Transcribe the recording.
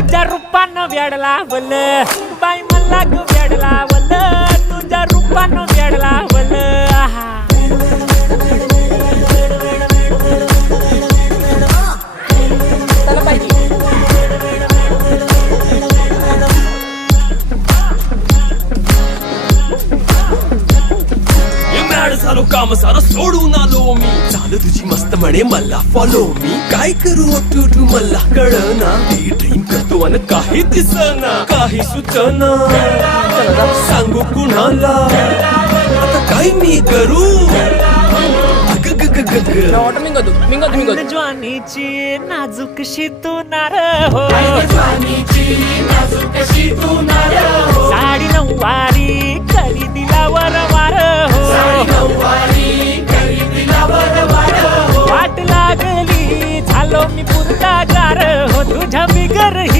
तुझ्या रूपानं वेडला वल बाई मला ग वेडला वल तुझ्या रूपानं वेडला वल झालो काम सारं सोडून आलो मी चाल तुझी मस्त म्हणे मला फॉलो मी काय करू टू मला कळना ड्रीम करतो आणि काही दिसना काही सुचना सांगू कुणाला आता काय मी करू ज्वानीची नाजूकशी तू नार हो साडी नऊवारी करी दिलावर वार हो वाट लागली झालो मी पुरता गार हो तुझ्या बिगर ही